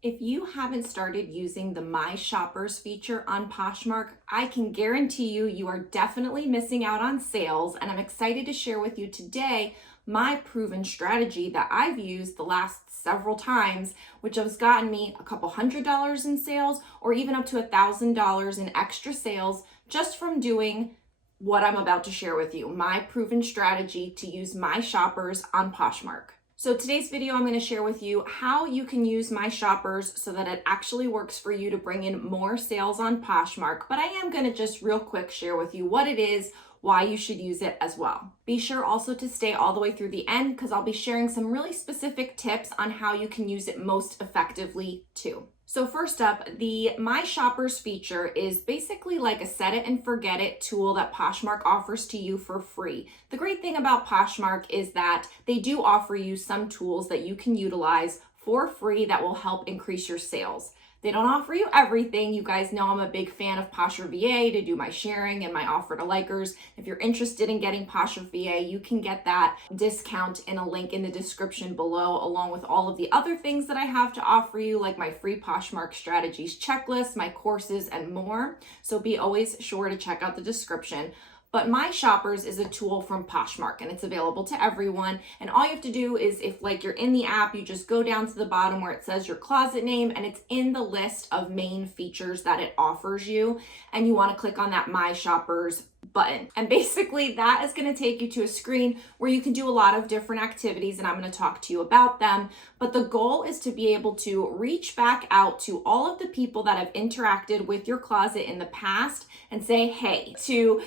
If you haven't started using the My Shoppers feature on Poshmark, I can guarantee you are definitely missing out on sales, and I'm excited to share with you today my proven strategy that I've used the last several times, which has gotten me a couple $100 in sales or even up to $1,000 in extra sales just from doing what I'm about to share with you, my proven strategy to use My Shoppers on Poshmark. So today's video, I'm going to share with you how you can use My Shoppers so that it actually works for you to bring in more sales on Poshmark. But I am going to just real quick share with you what it is, why you should use it as well. Be sure also to stay all the way through the end because I'll be sharing some really specific tips on how you can use it most effectively too. So first up, the My Shoppers feature is basically like a set it and forget it tool that Poshmark offers to you for free. The great thing about Poshmark is that they do offer you some tools that you can utilize for free that will help increase your sales. They don't offer you everything. You guys know I'm a big fan of Posher VA to do my sharing and my offer to likers. If you're interested in getting Posher VA, you can get that discount in a link in the description below, along with all of the other things that I have to offer you, like my free Poshmark strategies checklist, my courses, and more. So be always sure to check out the description. But My Shoppers is a tool from Poshmark and it's available to everyone. And all you have to do is if like you're in the app, you just go down to the bottom where it says your closet name and it's in the list of main features that it offers you. And you want to click on that My Shoppers button. And basically that is going to take you to a screen where you can do a lot of different activities and I'm going to talk to you about them. But the goal is to be able to reach back out to all of the people that have interacted with your closet in the past and say, hey, to,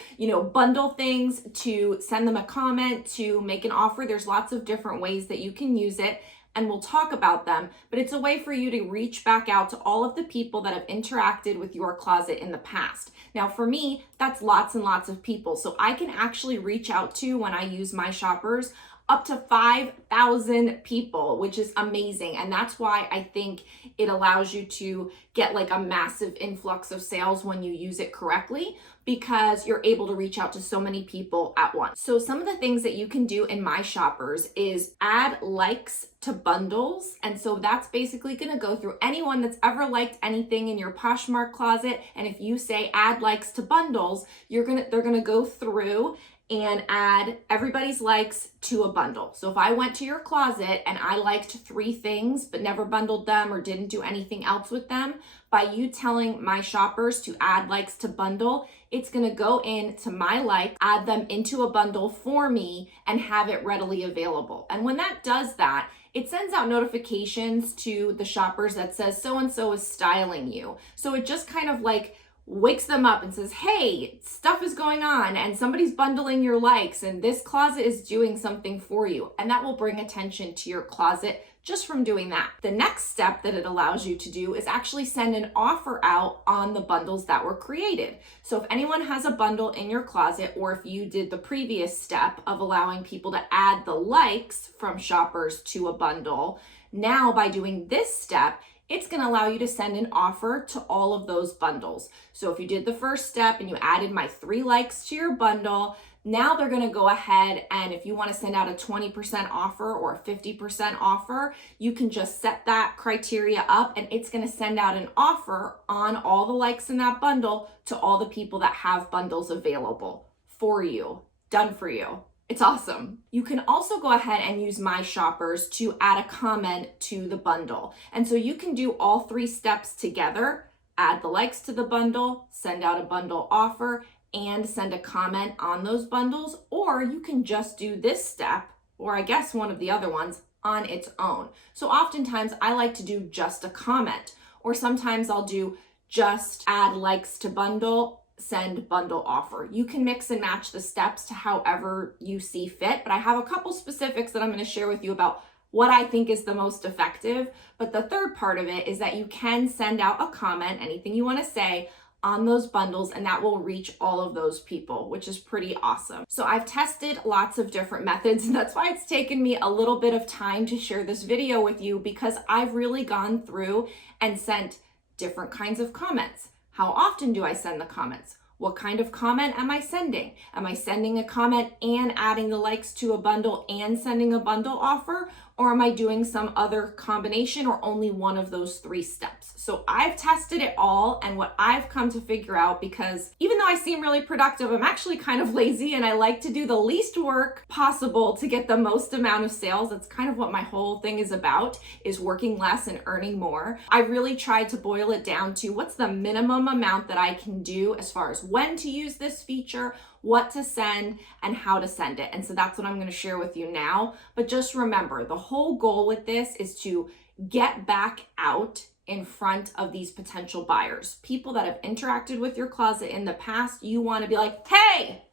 bundle things, to send them a comment, to make an offer. There's lots of different ways that you can use it. And we'll talk about them, but it's a way for you to reach back out to all of the people that have interacted with your closet in the past. Now, for me, that's lots and lots of people. So I can actually reach out to, when I use My Shoppers, up to 5,000 people, which is amazing. And that's why I think it allows you to get like a massive influx of sales when you use it correctly, because you're able to reach out to so many people at once. So some of the things that you can do in My Shoppers is add likes to bundles. And so that's basically going to go through anyone that's ever liked anything in your Poshmark closet. And if you say add likes to bundles, they're going to go through and add everybody's likes to a bundle. So if I went to your closet and I liked 3 things but never bundled them or didn't do anything else with them, by you telling My Shoppers to add likes to bundle, it's gonna go into my likes, add them into a bundle for me and have it readily available. And when that does that, it sends out notifications to the shoppers that says so-and-so is styling you. So it just kind of like wakes them up and says, hey, stuff is going on and somebody's bundling your likes and this closet is doing something for you. And that will bring attention to your closet just from doing that. The next step that it allows you to do is actually send an offer out on the bundles that were created. So if anyone has a bundle in your closet, or if you did the previous step of allowing people to add the likes from shoppers to a bundle, now by doing this step, it's going to allow you to send an offer to all of those bundles. So if you did the first step and you added my 3 likes to your bundle, now they're going to go ahead and if you want to send out a 20% offer or a 50% offer, you can just set that criteria up and it's going to send out an offer on all the likes in that bundle to all the people that have bundles available for you, done for you. It's awesome. You can also go ahead and use My Shoppers to add a comment to the bundle. And so you can do all 3 steps together, add the likes to the bundle, send out a bundle offer, and send a comment on those bundles, or you can just do this step, or I guess one of the other ones, on its own. So oftentimes I like to do just a comment, or sometimes I'll do just add likes to bundle, send bundle offer. You can mix and match the steps to however you see fit, but I have a couple specifics that I'm going to share with you about what I think is the most effective. But the third part of it is that you can send out a comment, anything you want to say, on those bundles, and that will reach all of those people, which is pretty awesome. So I've tested lots of different methods, and that's why it's taken me a little bit of time to share this video with you, because I've really gone through and sent different kinds of comments. How often do I send the comments? What kind of comment am I sending? Am I sending a comment and adding the likes to a bundle and sending a bundle offer? or am I doing some other combination or only one of those 3 steps? So I've tested it all, and what I've come to figure out, because even though I seem really productive, I'm actually kind of lazy and I like to do the least work possible to get the most amount of sales. That's kind of what my whole thing is about, is working less and earning more. I really tried to boil it down to what's the minimum amount that I can do as far as when to use this feature, what to send, and how to send it. And so that's what I'm going to share with you now. But just remember, the whole goal with this is to get back out in front of these potential buyers. People that have interacted with your closet in the past, you want to be like, hey,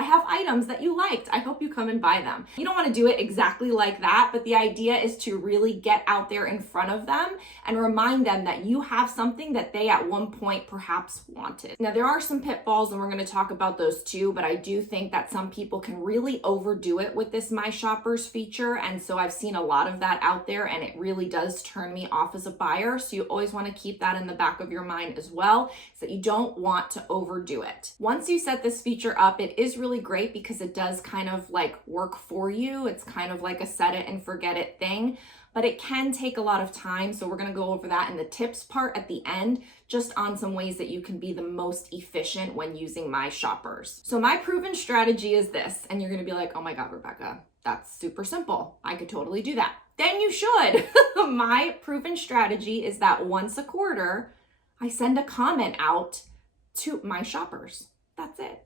I have items that you liked. I hope you come and buy them. You don't want to do it exactly like that, but the idea is to really get out there in front of them and remind them that you have something that they at one point perhaps wanted. Now, there are some pitfalls, and we're going to talk about those too, but I do think that some people can really overdo it with this My Shoppers feature. And so I've seen a lot of that out there, and it really does turn me off as a buyer. So you always want to keep that in the back of your mind as well, so that you don't want to overdo it. Once you set this feature up, it is really great because it does kind of like work for you. It's kind of like a set it and forget it thing, but it can take a lot of time. So we're going to go over that in the tips part at the end, just on some ways that you can be the most efficient when using My Shoppers. So my proven strategy is this, and you're going to be like, oh my God, Rebecca, that's super simple. I could totally do that. Then you should. My proven strategy is that once a quarter, I send a comment out to My Shoppers. That's it.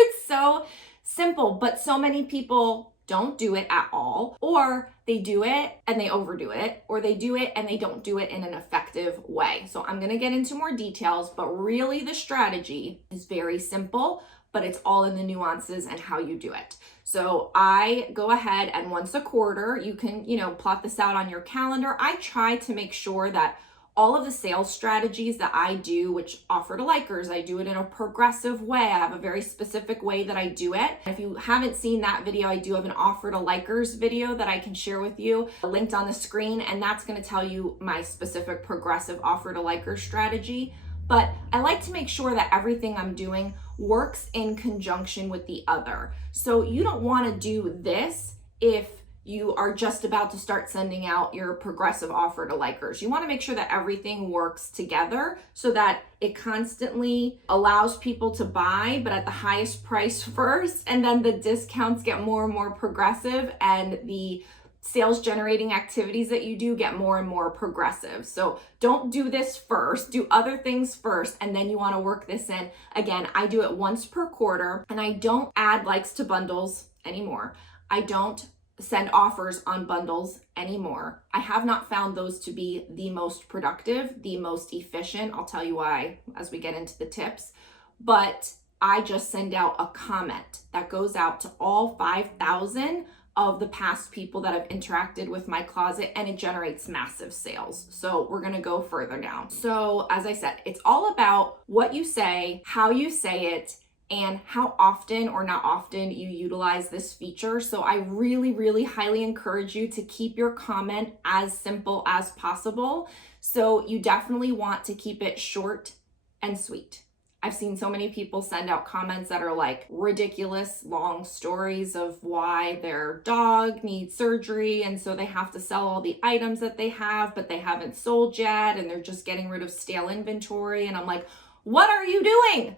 It's so simple, but so many people don't do it at all, or they do it and they overdo it, or they do it and they don't do it in an effective way. So I'm going to get into more details, but really the strategy is very simple, but it's all in the nuances and how you do it. So I go ahead and once a quarter, you can, plot this out on your calendar. I try to make sure that all of the sales strategies that I do, which offer to likers, I do it in a progressive way. I have a very specific way that I do it. If you haven't seen that video, I do have an offer to likers video that I can share with you, linked on the screen, and that's going to tell you my specific progressive offer to likers strategy. But I like to make sure that everything I'm doing works in conjunction with the other. So you don't want to do this if you are just about to start sending out your progressive offer to likers. You want to make sure that everything works together so that it constantly allows people to buy, but at the highest price first, and then the discounts get more and more progressive, and the sales generating activities that you do get more and more progressive. So don't do this first, do other things first, and then you want to work this in. Again, I do it once per quarter, and I don't add likes to bundles anymore. I don't send offers on bundles anymore. I have not found those to be the most productive, the most efficient. I'll tell you why as we get into the tips, but I just send out a comment that goes out to all 5,000 of the past people that have interacted with my closet, and it generates massive sales. So we're gonna go further down. So as I said, it's all about what you say, how you say it, and how often or not often you utilize this feature. So I really, really highly encourage you to keep your comment as simple as possible. So you definitely want to keep it short and sweet. I've seen so many people send out comments that are like ridiculous long stories of why their dog needs surgery, and so they have to sell all the items that they have, but they haven't sold yet, and they're just getting rid of stale inventory. And I'm like, what are you doing?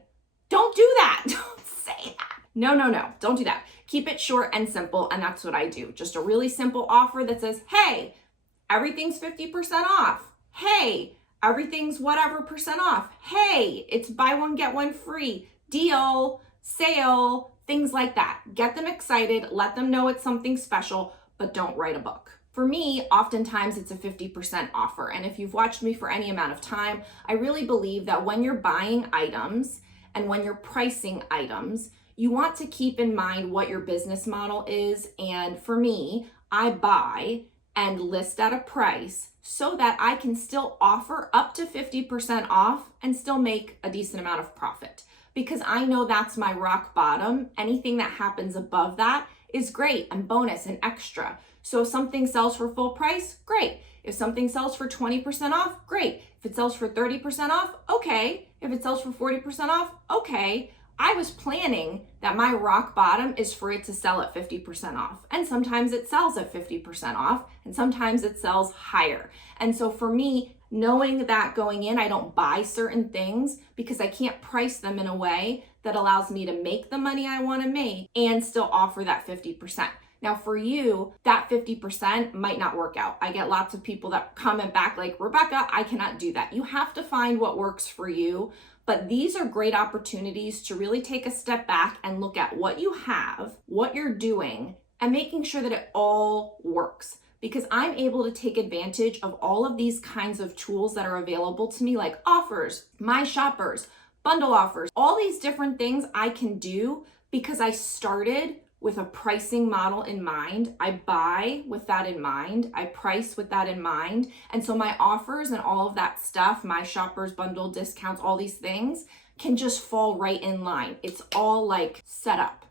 Don't do that. Don't say that. No, don't do that. Keep it short and simple, and that's what I do. Just a really simple offer that says, hey, everything's 50% off. Hey, everything's whatever percent off. Hey, it's buy one, get one free, deal, sale, things like that. Get them excited, let them know it's something special, but don't write a book. For me, oftentimes it's a 50% offer. And if you've watched me for any amount of time, I really believe that when you're buying items and when you're pricing items, you want to keep in mind what your business model is. And for me, I buy and list at a price so that I can still offer up to 50% off and still make a decent amount of profit. Because I know that's my rock bottom. Anything that happens above that is great and bonus and extra. So if something sells for full price, great. If something sells for 20% off, great. If it sells for 30% off, okay. If it sells for 40% off, okay. I was planning that my rock bottom is for it to sell at 50% off. And sometimes it sells at 50% off, and sometimes it sells higher. And so for me, knowing that going in, I don't buy certain things because I can't price them in a way that allows me to make the money I want to make and still offer that 50%. Now for you, that 50% might not work out. I get lots of people that comment back like, Rebecca, I cannot do that. You have to find what works for you. But these are great opportunities to really take a step back and look at what you have, what you're doing, and making sure that it all works. Because I'm able to take advantage of all of these kinds of tools that are available to me, like offers, my shoppers, bundle offers, all these different things I can do because I started with a pricing model in mind. I buy with that in mind. I price with that in mind. And so my offers and all of that stuff, my shoppers, bundle discounts, all these things can just fall right in line. It's all like set up.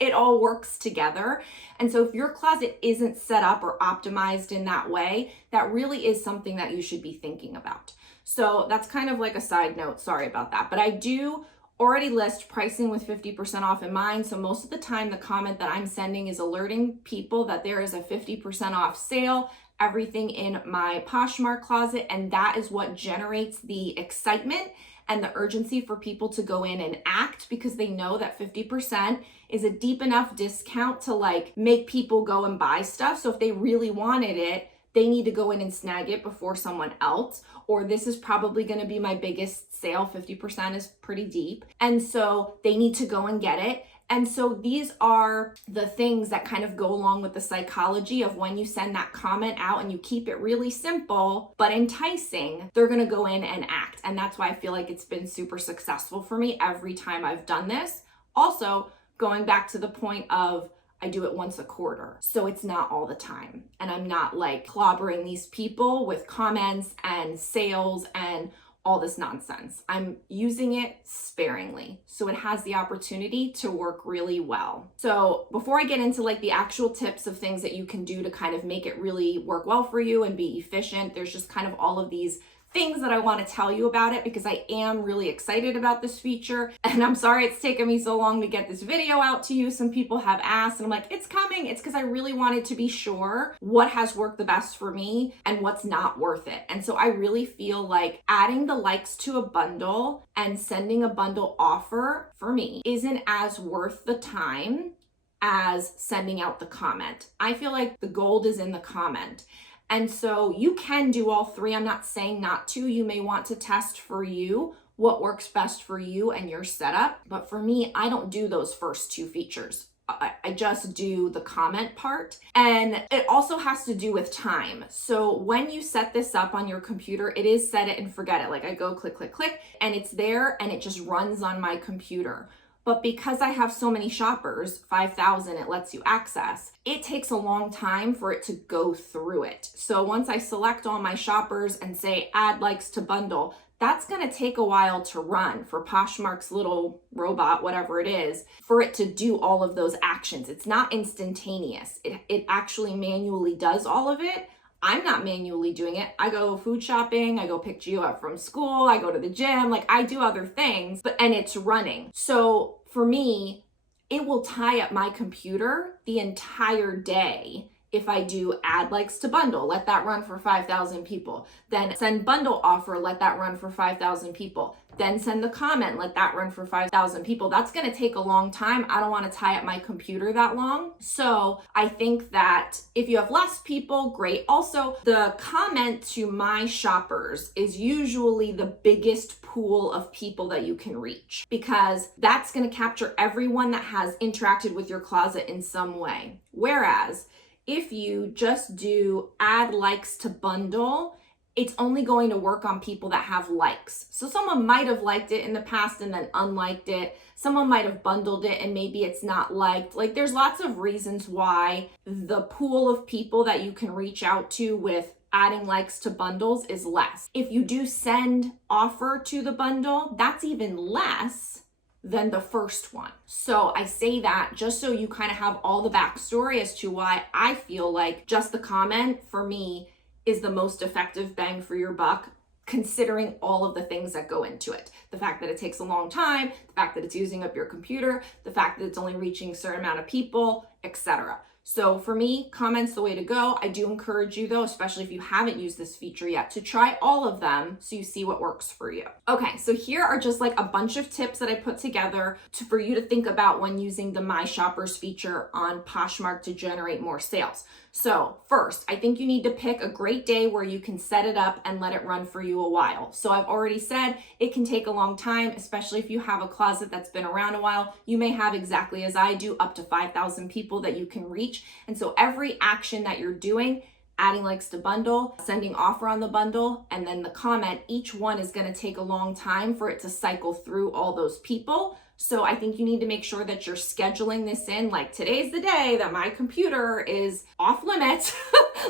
It all works together. And so if your closet isn't set up or optimized in that way, that really is something that you should be thinking about. So that's kind of like a side note. Sorry about that. But I do already list pricing with 50% off in mind. So most of the time, the comment that I'm sending is alerting people that there is a 50% off sale, everything in my Poshmark closet. And that is what generates the excitement and the urgency for people to go in and act, because they know that 50% is a deep enough discount to like make people go and buy stuff. So if they really wanted it, they need to go in and snag it before someone else, or this is probably going to be my biggest sale. 50% is pretty deep. And so they need to go and get it. And so these are the things that kind of go along with the psychology of when you send that comment out and you keep it really simple but enticing, they're going to go in and act. And that's why I feel like it's been super successful for me every time I've done this. Also, going back to the point of I do it once a quarter, so it's not all the time. And I'm not like clobbering these people with comments and sales and all this nonsense. I'm using it sparingly, so it has the opportunity to work really well. So before I get into like the actual tips of things that you can do to kind of make it really work well for you and be efficient, there's just kind of all of these things that I want to tell you about it because I am really excited about this feature. And I'm sorry it's taken me so long to get this video out to you. Some people have asked and I'm like, it's coming. It's because I really wanted to be sure what has worked the best for me and what's not worth it. And so I really feel like adding the likes to a bundle and sending a bundle offer for me isn't as worth the time as sending out the comment. I feel like the gold is in the comment. And so you can do all three. I'm not saying not to. You may want to test for you what works best for you and your setup. But for me, I don't do those first two features. I just do the comment part. And it also has to do with time. So when you set this up on your computer, it is set it and forget it. Like I go click, click, click, and it's there and it just runs on my computer. But because I have so many shoppers, 5,000 it lets you access, it takes a long time for it to go through it. So once I select all my shoppers and say add likes to bundle, that's gonna take a while to run for Poshmark's little robot, whatever it is, for it to do all of those actions. It's not instantaneous. It actually manually does all of it. I'm not manually doing it. I go food shopping, I go pick Gio up from school, I go to the gym, like I do other things, and it's running. So for me, it will tie up my computer the entire day if I do add likes to bundle, let that run for 5,000 people. Then send bundle offer, let that run for 5,000 people. Then send the comment, let that run for 5,000 people. That's gonna take a long time. I don't wanna tie up my computer that long. So I think that if you have less people, great. Also, the comment to my shoppers is usually the biggest pool of people that you can reach because that's gonna capture everyone that has interacted with your closet in some way. Whereas, if you just do add likes to bundle, it's only going to work on people that have likes. So someone might have liked it in the past and then unliked it. Someone might have bundled it and maybe it's not liked. Like there's lots of reasons why the pool of people that you can reach out to with adding likes to bundles is less. If you do send offer to the bundle, that's even less than the first one. So I say that just so you kind of have all the backstory as to why I feel like just the comment for me is the most effective bang for your buck considering all of the things that go into it. The fact that it takes a long time, the fact that it's using up your computer, the fact that it's only reaching a certain amount of people, etc. So for me, comments the way to go. I do encourage you though, especially if you haven't used this feature yet, to try all of them so you see what works for you. Okay, so here are just like a bunch of tips that I put together for you to think about when using the My Shoppers feature on Poshmark to generate more sales. So first, I think you need to pick a great day where you can set it up and let it run for you a while. So I've already said it can take a long time, especially if you have a closet that's been around a while. You may have, exactly as I do, up to 5,000 people that you can reach. And so every action that you're doing, adding likes to bundle, sending offer on the bundle, and then the comment, each one is going to take a long time for it to cycle through all those people. So I think you need to make sure that you're scheduling this in, like today's the day that my computer is off limits.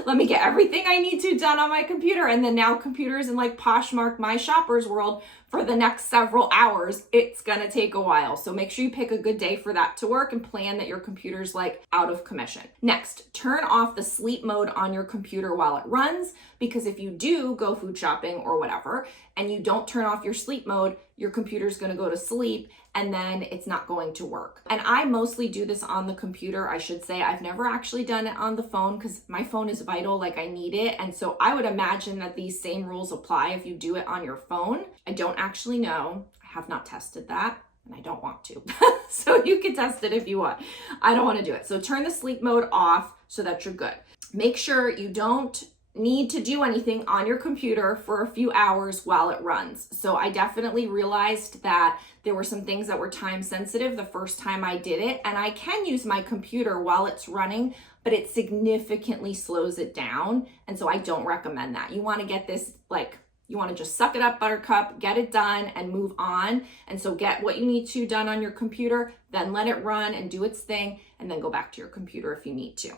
Let me get everything I need to done on my computer. And then now computers in like Poshmark, My Shoppers world, for the next several hours, it's gonna take a while. So make sure you pick a good day for that to work and plan that your computer's like out of commission. Next, turn off the sleep mode on your computer while it runs, because if you do go food shopping or whatever, and you don't turn off your sleep mode, your computer's gonna go to sleep and then it's not going to work. And I mostly do this on the computer, I should say. I've never actually done it on the phone because my phone is vital, like I need it. And so I would imagine that these same rules apply if you do it on your phone. I don't actually know. I have not tested that and I don't want to. So you can test it if you want. I don't want to do it. So turn the sleep mode off so that you're good. Make sure you don't need to do anything on your computer for a few hours while it runs. So I definitely realized that there were some things that were time sensitive the first time I did it, and I can use my computer while it's running, but it significantly slows it down. And so I don't recommend that. You want to get this, like, you want to just suck it up, buttercup, get it done and move on. And so get what you need to done on your computer, then let it run and do its thing, and then go back to your computer if you need to.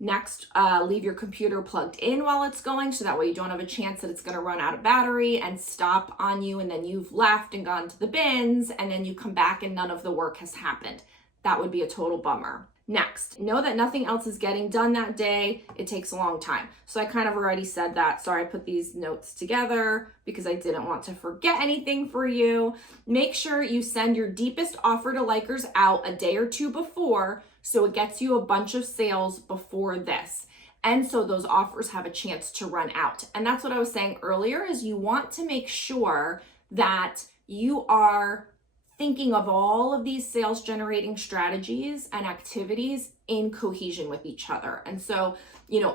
Next, leave your computer plugged in while it's going, so that way you don't have a chance that it's going to run out of battery and stop on you, and then you've left and gone to the bins, and then you come back and none of the work has happened. That would be a total bummer. Next, know that nothing else is getting done that day. It takes a long time. So I kind of already said that. Sorry, I put these notes together because I didn't want to forget anything for you. Make sure you send your deepest offer to likers out a day or two before, so it gets you a bunch of sales before this. And so those offers have a chance to run out. And that's what I was saying earlier, is you want to make sure that you are thinking of all of these sales generating strategies and activities in cohesion with each other. And so,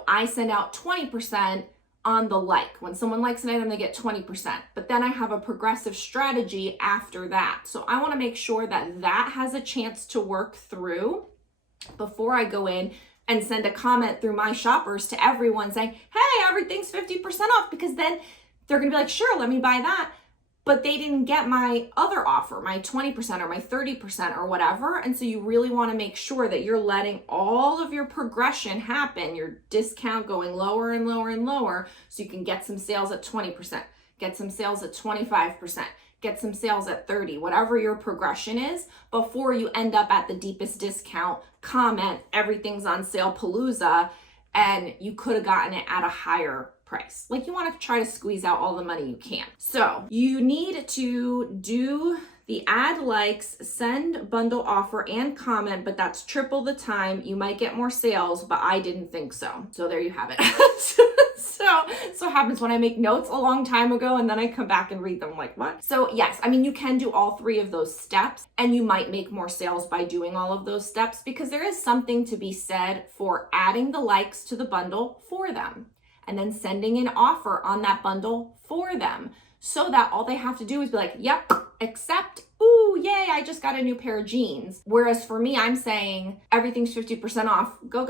I send out 20% on the like. When someone likes an item, they get 20%. But then I have a progressive strategy after that. So I want to make sure that that has a chance to work through before I go in and send a comment through My Shoppers to everyone saying, hey, everything's 50% off, because then they're going to be like, sure, let me buy that. But they didn't get my other offer, my 20% or my 30% or whatever. And so you really want to make sure that you're letting all of your progression happen, your discount going lower and lower and lower, so you can get some sales at 20%, get some sales at 25%, get some sales at 30, whatever your progression is, before you end up at the deepest discount, comment, everything's on sale palooza, and you could have gotten it at a higher price. Like, you want to try to squeeze out all the money you can. So you need to do the add likes, send bundle offer, and comment, but that's triple the time. You might get more sales, but I didn't think so. So there you have it. So it happens when I make notes a long time ago and then I come back and read them like, what? So yes, you can do all three of those steps, and you might make more sales by doing all of those steps, because there is something to be said for adding the likes to the bundle for them and then sending an offer on that bundle for them, so that all they have to do is be like, yep, accept, ooh, yay, I just got a new pair of jeans. Whereas for me, I'm saying everything's 50% off, go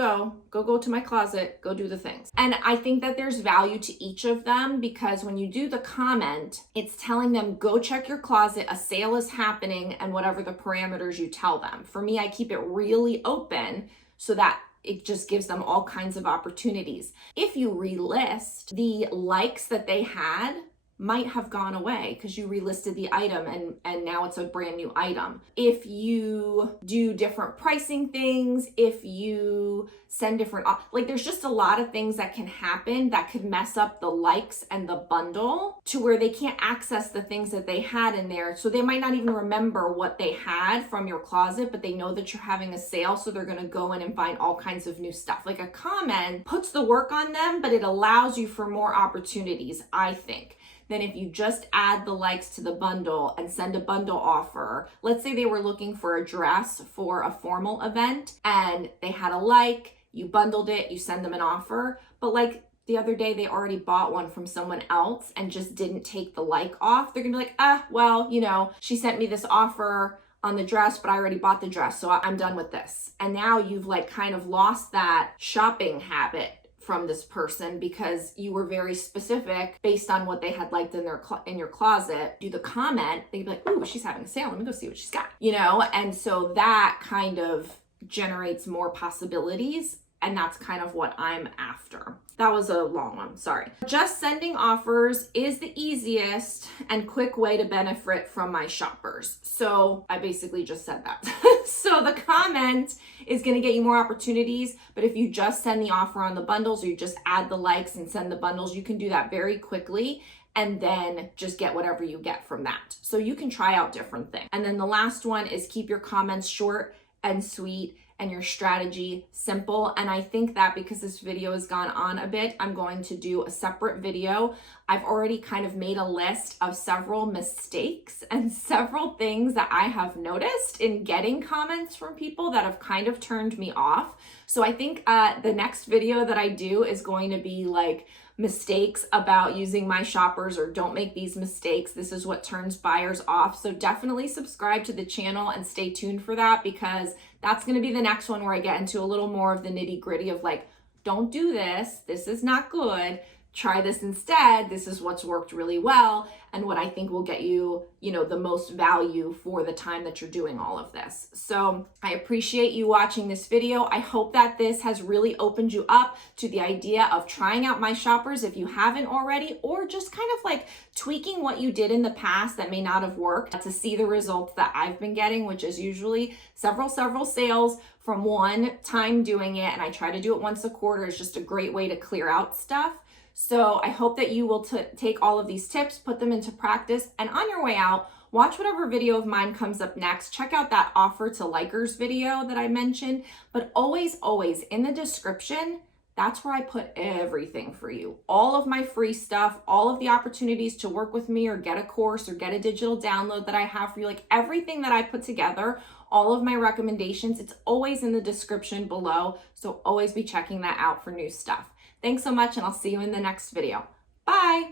to my closet, go do the things. And I think that there's value to each of them, because when you do the comment, it's telling them, go check your closet, a sale is happening, and whatever the parameters you tell them. For me, I keep it really open so that it just gives them all kinds of opportunities. If you relist the likes that they had might have gone away because you relisted the item and now it's a brand new item. If you do different pricing things, if you send different, like there's just a lot of things that can happen that could mess up the likes and the bundle to where they can't access the things that they had in there. So they might not even remember what they had from your closet, but they know that you're having a sale. So they're going to go in and find all kinds of new stuff. Like a comment puts the work on them, but it allows you for more opportunities, I think, than if you just add the likes to the bundle and send a bundle offer. Let's say they were looking for a dress for a formal event and they had a like, you bundled it, you send them an offer, but like the other day they already bought one from someone else and just didn't take the like off. They're gonna be like, well, you know, she sent me this offer on the dress, but I already bought the dress, so I'm done with this. And now you've like kind of lost that shopping habit from this person because you were very specific based on what they had liked in their in your closet. Do the comment, they'd be like, ooh, she's having a sale, let me go see what she's got, you know? And so that kind of generates more possibilities, and that's kind of what I'm after. That was a long one, sorry. Just sending offers is the easiest and quick way to benefit from my shoppers. So I basically just said that. So the comment is gonna get you more opportunities, but if you just send the offer on the bundles or you just add the likes and send the bundles, you can do that very quickly and then just get whatever you get from that. So you can try out different things. And then the last one is keep your comments short and sweet and your strategy simple. And I think that because this video has gone on a bit, I'm going to do a separate video. I've already kind of made a list of several mistakes and several things that I have noticed in getting comments from people that have kind of turned me off. So I think the next video that I do is going to be like mistakes about using my shoppers, or don't make these mistakes. This is what turns buyers off. So definitely subscribe to the channel and stay tuned for that, because that's going to be the next one where I get into a little more of the nitty gritty of like, don't do this. This is not good. Try this instead. This is what's worked really well and what I think will get you, you know, the most value for the time that you're doing all of this. So I appreciate you watching this video. I hope that this has really opened you up to the idea of trying out my shoppers if you haven't already, or just kind of like tweaking what you did in the past that may not have worked to see the results that I've been getting, which is usually several sales from one time doing it. And I try to do it once a quarter. It's just a great way to clear out stuff. So I hope that you will take all of these tips, put them into practice, and on your way out, watch whatever video of mine comes up next. Check out that offer to likers video that I mentioned, but always in the description, that's where I put everything for you. All of my free stuff, all of the opportunities to work with me or get a course or get a digital download that I have for you, like everything that I put together, all of my recommendations, it's always in the description below. So always be checking that out for new stuff. Thanks so much, and I'll see you in the next video. Bye.